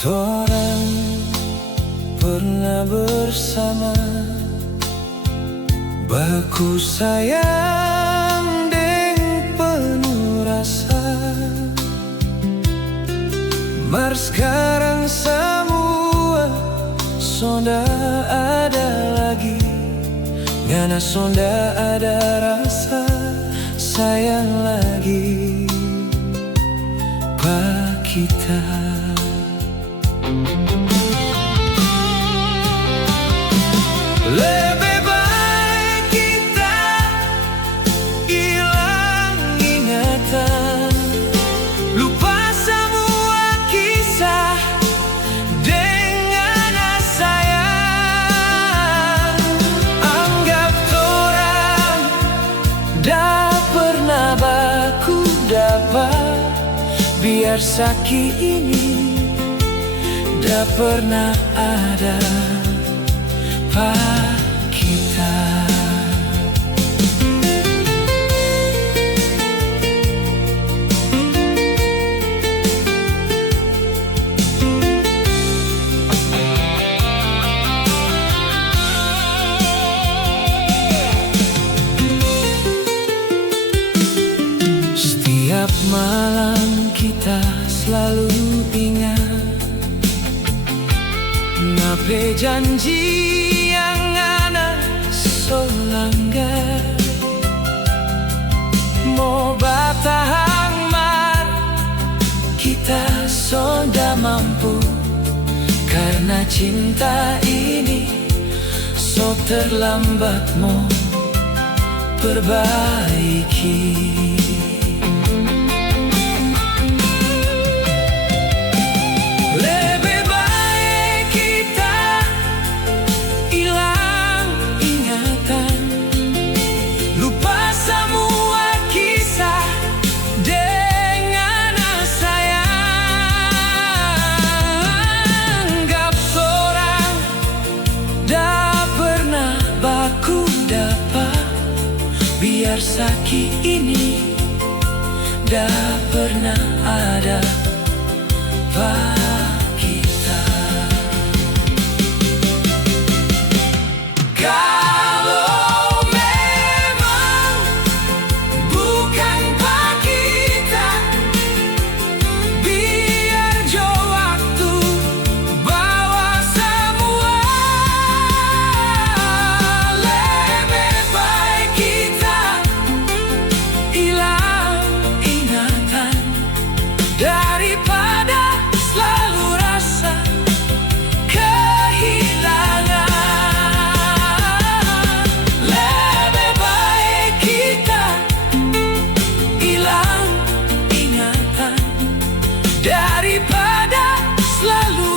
Torang pernah bersama, baku sayang deng penuh rasa. Mar sekarang semua sonda ada lagi, ngana sonda ada rasa sayang lagi pak kita. Lebih baik kita hilang ingatan, lupa semua kisah dengan sayang. Anggap torang dah pernah baku dapat, biar sakit ini dah pernah ada pak kita. Setiap malam kita selalu ingat nape janji yang ana solanggar. Mau batahang mar kita sonda mampu, karena cinta ini so terlambat mau perbaiki. Biar sakit ini dah pernah ada pak kita. Kalau memang bukan pak kita, biar jo waktu bawa semua. Lebih baik kita hilang ingatan daripada selalu rasa kehilangan. Lebih baik kita hilang ingatan daripada selalu